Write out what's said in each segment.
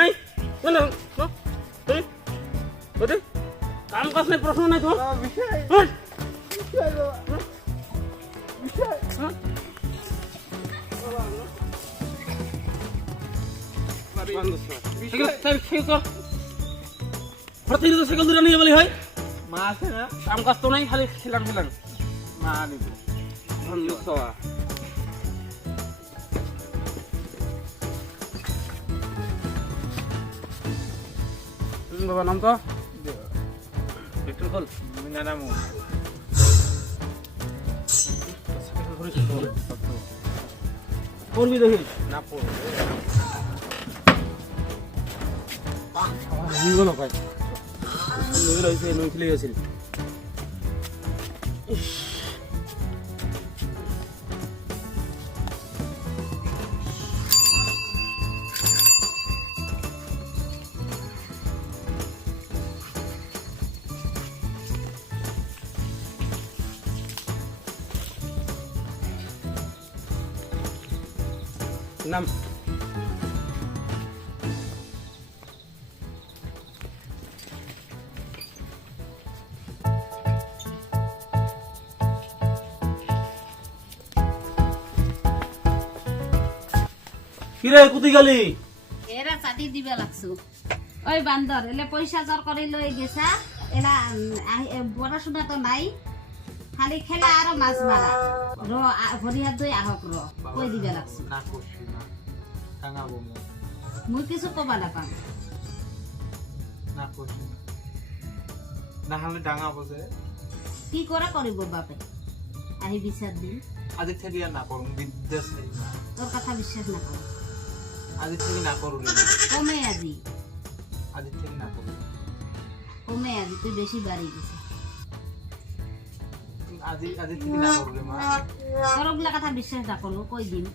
নাই কাম কাজ নাই প্রশ্ন নাই তোমার সাইকেল দুটা নিয়ে বলি হয় মা আছে না কাম কাজ তো নাই খালি খেলান খেলান মা নিব ধন্যবাদ বাবা নাম তো একটু খোল না নামু করবি দেখি না পড়বে জীবন পাই নই রয়েছে নই খেলে গেছিল নাম কিরে কুতি গলি এরা চাটি দিবে লাগছো ওই বান্দর এলে পয়সা জর করে লই গেছা এলা পড়াশোনা তো নাই খালি খেলা আর মাছ মারা ভরিয়া দই আহক কই দিবে লাগছো না করছি না টাঙাবো মুই কিছু কবা না পাম না করছি না হলে ডাঙাবো যে কি করে করিব বাপে আহি বিচার দিন আজ থেকে আর না করুন বিদ্বেষ না তোর কথা বিশ্বাস না কর আজ থেকে না করুন কমে আজি আজ থেকে না করুন কমে আজি তুই বেশি বাড়ি গেছে আজ থেকে না করুন মা তোর ওগুলা কথা বিশ্বাস না করবো কই দিন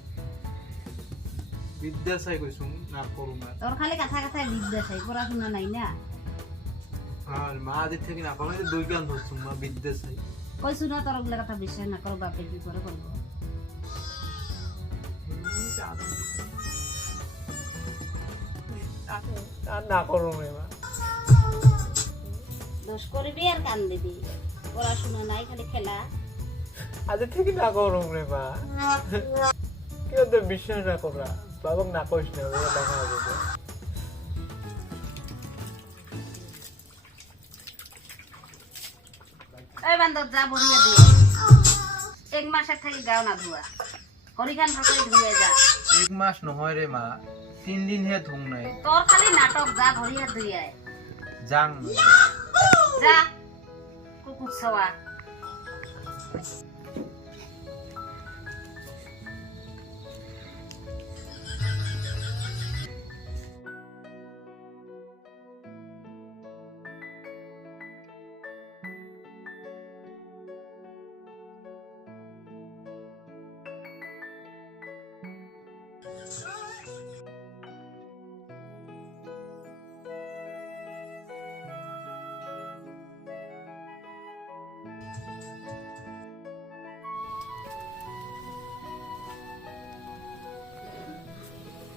বিদ্বেষাই কইছুন না করুন না তোর খালি কথা কথায় বিদ্বেষ হয় পড়াশোনা নাই না আর মা আজ থেকে না করুন দুই গান ধরছুন মা বিদ্বেষাই কইছু না তোর ওগুলা কথা বিশ্বাস না করো বাপে কি করে করবো আর না করুন মা দোষ করবি আর কান দিবি পড়াশোনা নাই খালি খেলা আজ থেকে না করুন রে মা কেউ তো বিশ্বাস না করা বাবা না কইস না ওরা দেখা হবে এই বান্দর যা বলিয়া দিয়ে এক মাসের থাকি গাও না ধোয়া হরিখান ভাবে ধুয়ে যা এক মাস নহয় রে মা 3 দিন হে ধুং নাই তোর খালি নাটক যা ভরিয়া ধুয়ে জাং যা কুকুর সওয়া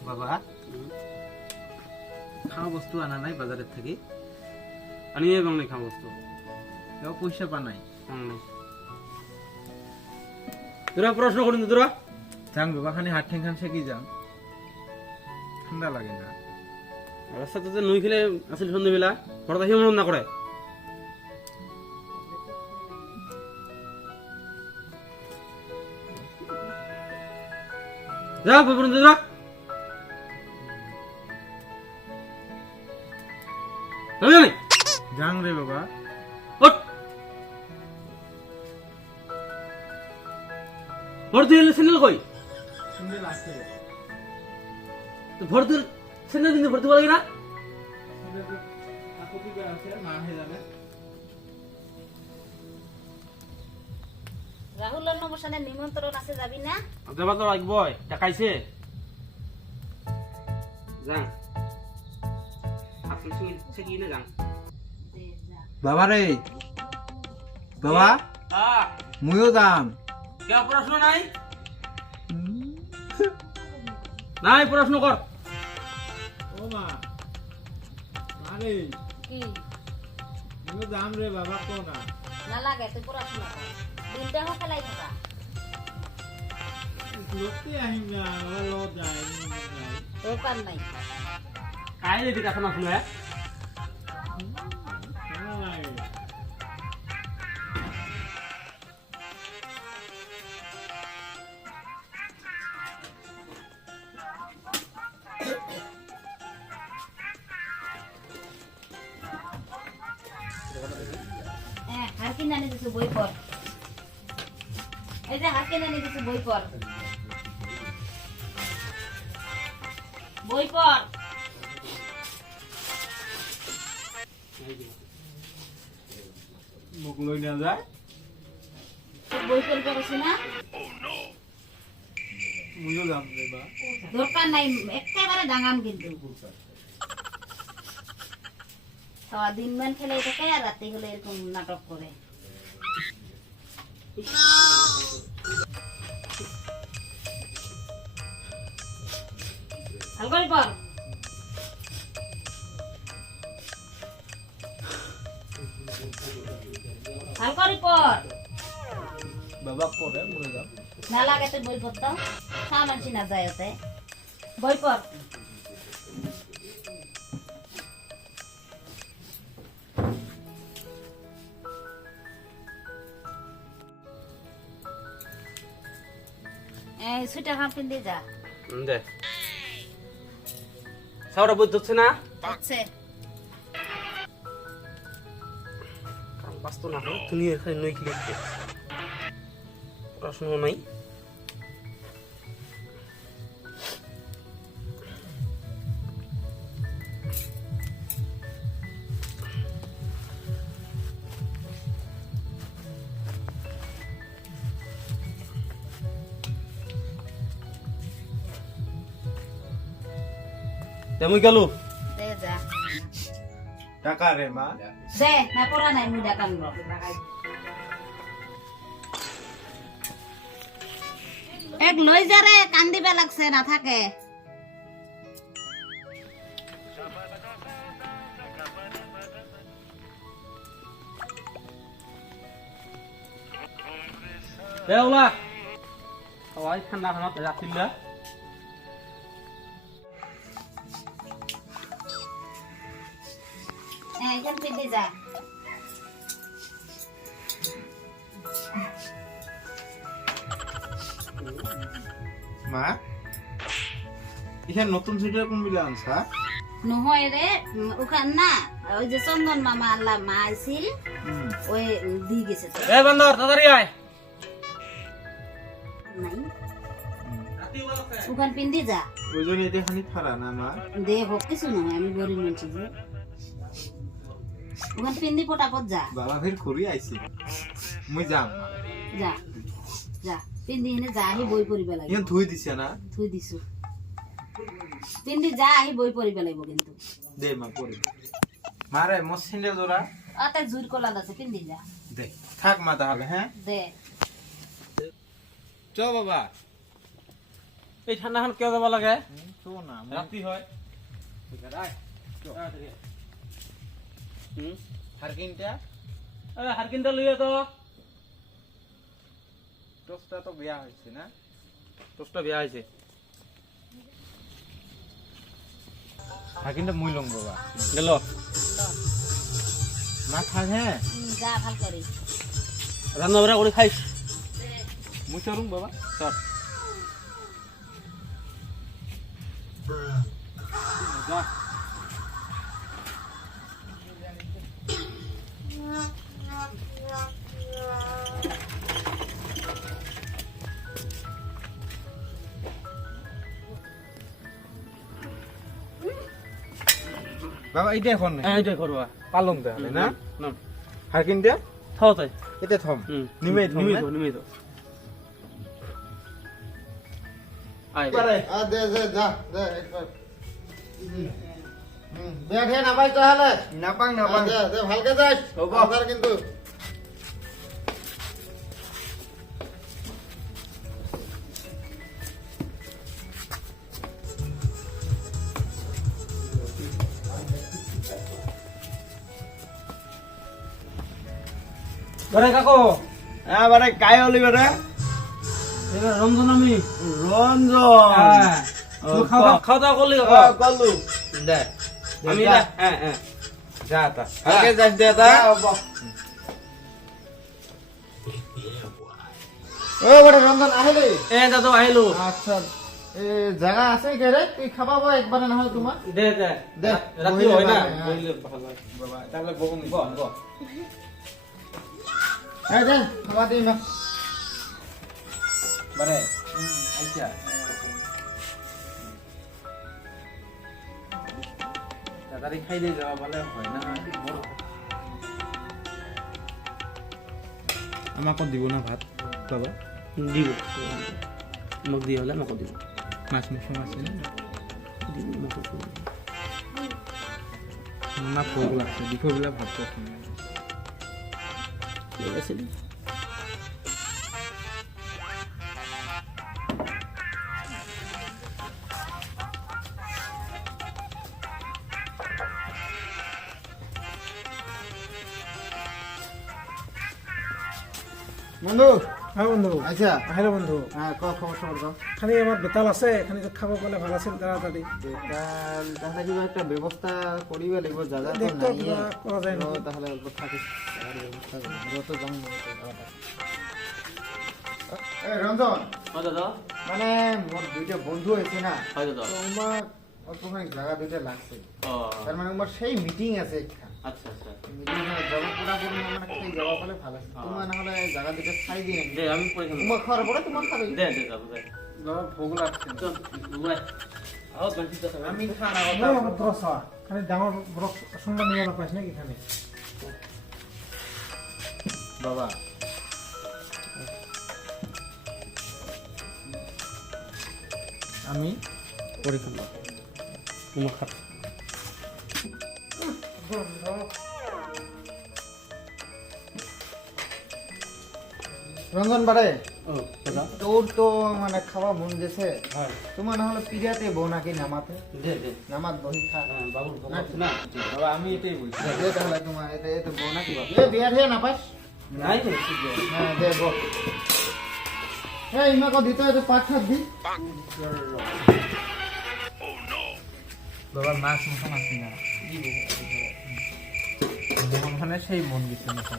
বাবা খাওয়া বস্তু আনা নাই বাজারের থেকে আনিয়ে বাংলা খাওয়া বস্তু কেউ পয়সা পা নাই তোরা প্রশ্ন করিন তোরা যাং বাবা খানি হাত ঠেং খান শেখি যাং ঠান্ডা লাগে না রাস্তাতে যে নই খেলে আসিল সন্ধ্যেবেলা ঘৰত আহি মন নকৰে যা ববন তোরা নাই যাং রে বাবা ওট ভর্তি হলে স্যান্ডেল কই সুন্দর লাগছে তো ভর্তি স্যান্ডেল কিন্তু ভর্তি লাগে না আপত্তি করে আছে মা হয়ে যাবে রাহুলের নবসানের নিমন্ত্রণ আছে যাবি না যাবা তো লাগবই টাকাইছে যা আপনি সঙ্গে না যান বাবা রে বাবা মুইও যাম কে প্রশ্ন নাই নাই প্রশ্ন কর মা আরে কি আমি যাম রে বাবা কো না না লাগে তুই পড়াশোনা কর দিনটা হোক খেলাই থাকা লোকটি আহিম না লো যায় দরকার নাই কাই রে দিকা না শুনে হার কিনে আনি দিছো বই পড় এই যে হার কিনে আনি দিছো বই পড় বই পড় মুখ লই না যায় তুই বই পড় পারছ না মুইও যাম রে বা দরকার নাই একেবারে ডাঙাম কিন্তু দিন মান খেলে থাকে আর রাতে হলে এরকম নাটক করে ভাল করে পড় ভাল করে পড় বাবা পড়ে মরে যাম না লাগে তুই বই পড়তাম খা মানছি না যায় ওতে বই পড় এই সুইটার হাম পিন্দি যা দে সাউরা বই ধরছে না আছে কাম বাস্তু না হয় তুমি এখানে নই খেলে পড়াশোনা নাই তেমন গেল দে যা টাকা রে মা দে না পড়া নাই মুই ডাকাম এক লই যা রে কান্দিবে লাগছে না থাকে দে ওলা সবাই ঠান্ডা ঠান্ডা রাখিল একজন পিন্দি যা মা ইখান নতুন সুইটার কোন বিলা আনছা নহয় রে ওখান না ওই যে চন্দন মামা আল্লাহ মা আইছিল ওই দি গেছে তো এ বান্দর তাড়াতাড়ি আয় নাই ওখান পিন্দি যা ওই জন্য এটা খানি ফারা না মা দে হোক কিছু নহয় আমি গরিব মানুষ যে ওখান পিন্দি পটাপট যা বাবা ফের করি আইছি মুই যাম মা যা যা পিন্দি এনে যা আহি বই পড়িব লাগিব ইখান ধুই দিছে না থুই দিছো পিন্দি যা আহি বই পড়িব লাগিব কিন্তু দে মা পড়ি মারে মোর সিন্ডেল জোড়া আতে জুর কলাদ আছে পিন্দি যা দে থাক মা তাহলে হ্যাঁ দে চ বাবা এই ঠান্ডাখান কিয় যাব লাগে চ না রাতি হয় হারকিনটা হারকিনটা লইয়া তো টোস্টটা তো বেয়া হয়েছে না টোস্টটা বেয়া হয়েছে হারকিনটা মুই লং বাবা গেল না থাক হ্যাঁ যা ভাল করে রান্না বাড়া করে খাইস মুই চলুম বাবা চল যা বাবা এইটা এখন এইটাই করবা পালং তাহলে না না হারকিনটা থাও তাই এটা থম নিমেই থম নিমেই তো আয় দে দে যা দে একবার বেঠে নাপাই তাহলে নাপাং দে দে ভালকে যাস আবার কিন্তু বারে কাকো এবারে কাই হলি বারে এবার রমজান আমি রঞ্জন হ্যাঁ খাওয়া দাওয়া করলি কাকো কলু দে আমি হ্যাঁ যা তা আগে যাস দে তা ও বড় রঞ্জন আহিলি এ দাদু আহিলো আচ্ছা এ জায়গা আছে কে রে তুই খাবাবো একবারে না হলে তোমার দে দে দে, রাত্রি বহিলে হয় না ভালো, হ্যাঁ। বহিলে ভালো হয়। বাবা তাহলে বকুন গো গো এই দে খাবা দিই না বারে আইছা তাড়াতাড়ি খাই দিয়ে যাওয়া ভালো হয় না আমাকে দিব না ভাত বাবা দিব মোক দিয়ে হলে মোক দিব মাছ মুখে মাছ দিব মোক না ভোক লাগছে দুপুরবেলা ভাত খাই ঠিক আছে বন্ধু হ্যাঁ বন্ধু আচ্ছা হ্যালো বন্ধু হ্যাঁ খবর সবর দাও খালি আমার বেতাল আছে এখানে তো খাবো বলে ভালো আছে তাড়াতাড়ি তাহলে কিবা একটা ব্যবস্থা করিবে লাগিব জায়গা তো দেখতো নাই কিবা করা যায় না তাহলে অল্প থাকিস ব্যবস্থা করি যত যাম এই রঞ্জন হয় দাদা মানে মোর দুইটা বন্ধু আছে না হয় দাদা তো আমার অল্পখানি জায়গা দুইটা লাগছে ও তার মানে আমার সেই মিটিং আছে একটা আচ্ছা আচ্ছা মিটিং যাব পুরাপুরি মানে সেই যাওয়া পালে ভালো আছে তোমার না হলে জায়গা দুইটা খাই দিই দে আমি পরে খাবো তোমার খাওয়ার পরে তোমার খাবে দে দে দাদু দে বাবা ভোক লাগছে চল বুলাই আও বান্টি তো আমি খানা কথা খালি ডাঙর বড় সুন্দর নিয়ে পাইছ নাকি এখানে বাবা আমি পরে খাবো তোমার খাবো রঞ্জন বাড়ে ও দাদা তোর তো মানে খাওয়া মন গেছে হয় তোমার না হলে পিড়াতে বউ নাকি নামাতে দে দে নামাত বহি খা বাবুর ভোগ আছে না না বাবা আমি এটাই বলছি দে তাহলে তোমার এতে এতে বউ নাকি এ বিয়া ঠিয়া নাপাস নাই তো ঠিক আছে হ্যাঁ দে বউ এই ইমাকে দিতে হয় তো 5-7 দিন বাবা মাছ মুখে মাছ না ওখানে সেই মন গেছে মুখে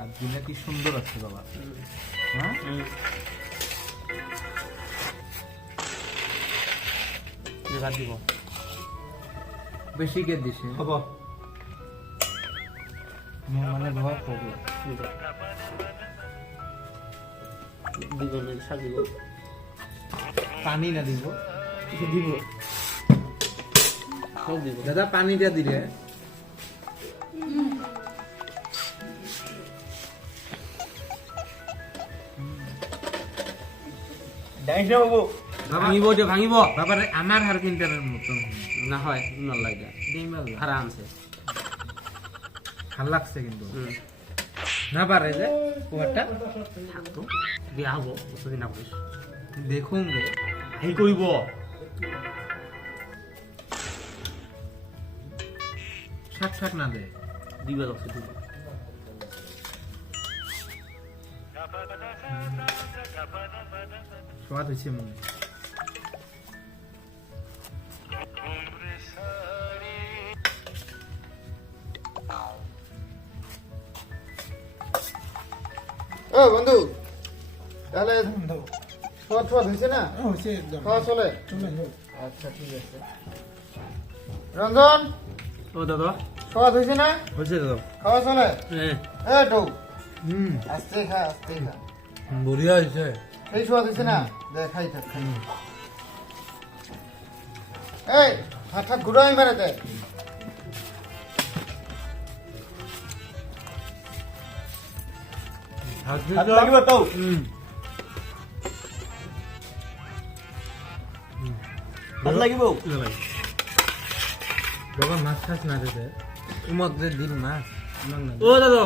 আর দিনে কি সুন্দর আছে বাবা হ্যাঁ রাত দিব বেশি কে দিছে হব মানে বাবা ভোগ দিব না শাক দিব পানি না দিব দিব সব দিব দাদা পানিটা দিলে ডাইসা বাবু ভাঙিব দিও ভাঙিব বাবার আমার হার কিনটারের মতন না হয় নলাইগা ডিমাল আরামসে ভাল লাগছে কিন্তু না পারে যে কুয়ারটা থাকতো বিয়া হব বছরদিন আপিস দেখুন রে হেই কইব শাক শাক না দে দিবে দশ দিব স্বাদ হয়েছে মনে ও বন্ধু তাহলে সোয়াদ সোয়াদ হয়েছে না হচ্ছে একদম খাওয়া চলে চলে যাও। আচ্ছা ঠিক আছে রঞ্জন ও দাদা সোয়াদ হয়েছে না হয়েছে দাদা খাওয়া চলে হ্যাঁ এ টু আস্তে খা আস্তে খা বড়িয়া হয়েছে সেই সোয়াদ হয়েছে না দে খাই থাক খাই এই হাত হাত ঘুরাই মেরেতে হাত লাগিব তো হাত লাগিব বাবা মাছ খাস না দে তোমাক যে দিন মাছ আমাক না ও দাদা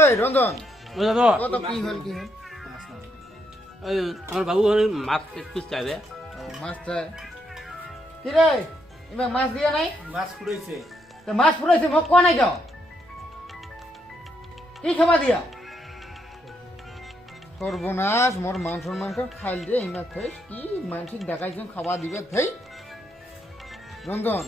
এই রঞ্জন ও দাদা কত কি হল কি হল আমার বাবু মাছ একটু চাইবে মাছ চাই কি রে ইমান মাছ দিয়া নাই মাছ ফুৰাইছে তো মাছ ফুরাইছে মোক কোৱা নাই যাও কি খাবা দিয়া সর্বনাশ মোর মাংস খাইল রে ইমা থেই কি মানসিক দেখাইছো খাওয়া দিবে থেই রঞ্জন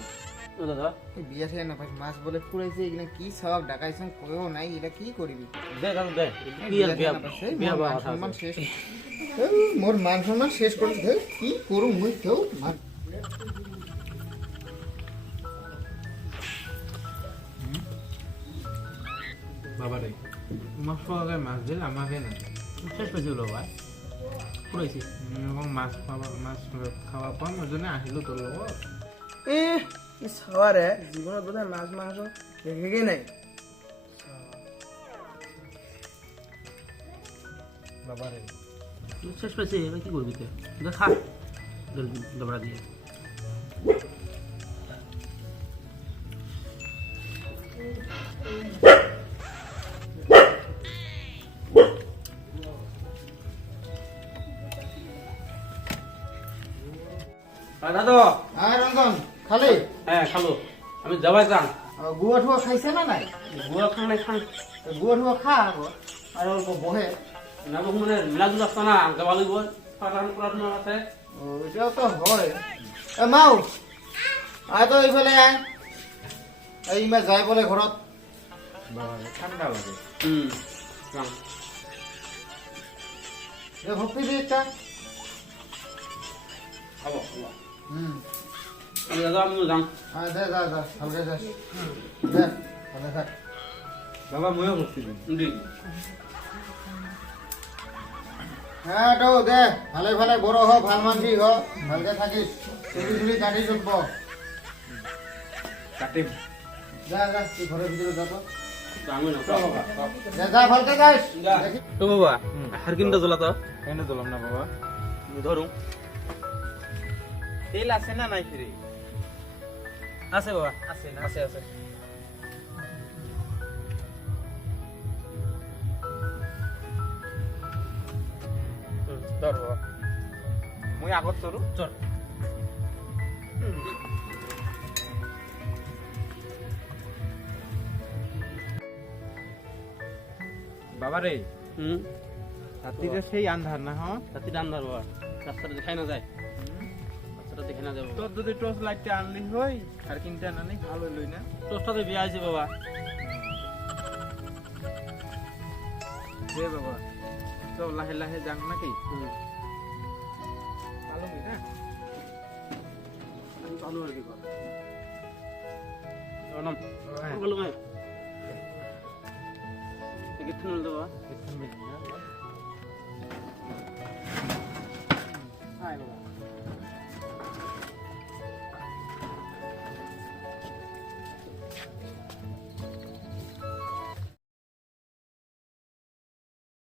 ও দাদা এই বিয়া থেকে না মাছ বলে ফুরাইছে এগুলা কি সব ডাকাইছো কইও নাই এটা কি করবি দে দাদা দে কি আর বিয়া বিয়া বা কথা সম্মান আছে। শেষ মোর মান সম্মান শেষ করে দে কি করু মুই কেউ বাবা রে মাছ পাওয়া যায় মাছ দিলে আমাকে না শেষ পেয়েছি হলো ভাই পুরাইছি এবং মাছ খাওয়া পাম ওই জন্য আহিলো তোর লগত চাৱাৰে জীৱনত বোধহয় মাছ মাংস দেখেগৈ নাই বাবা রে শেষ পেয়েছি এবার কি করবি তুই খা দবড়া দিয়ে দাদা আয় রঞ্জন খালি হ্যাঁ খালো আমি যাবাই যাম গুয়া ঠুয়া খাইছে না নাই গুয়া খান নাই খান গুয়া ঠুয়া খা আকৌ আর অল্প বহে না বহু মানে মিলাজুল আসতো না যাবা লাগিব পাঠান পড়াশোনা আছে ও এটাও তো হয় এ মাও আয় তো এইফালে আয় এই ইমা যাই বলে ঘৰত বাবা রে ঠান্ডা লাগে যাম এ ভক্তি দি একটা খাবো খাবো হুম দাদা আমি যাম আয় দে যা যা ভালকে যাস দে ভালে থাক বাবা ময়ও ভক্তি দিম দি হ্যাঁ তো দে ভালে ভালে বড় হ ভাল মানসি হ ভালকে থাকিস চুলি চুলি কাটি চুটব কাটিম যা যা তুই ঘরের ভিতরে যা তো আমি না যা যা ভালকে যাস তো বাবা হার কিনটা জ্বলা তো কেন দিলাম না বাবা ধরুন তেল আছে না নাই ফিরে আছে বাবা আছে না আছে আছে ধর বাবা মুই আগত তোর চল বাবা রে হুম রাত্রিরে সেই আন্ধার না হ্যাঁ রাত্রি আন্ধার বাবা রাস্তাটা দেখাই না যায় রাস্তাটা দেখে না যাবো তোর যদি টর্চ লাইটটা আনলি হই আর কিনতে আনানি ভালো লই না টোস্টাতে বিয়ে আছে বাবা দে বাবা চল লাহে লাহে যাক নাকি হুম ভালো না চালু আর কি কর নাম বলো ভাই কিতনে মিল দো বাবা কিতনে মিল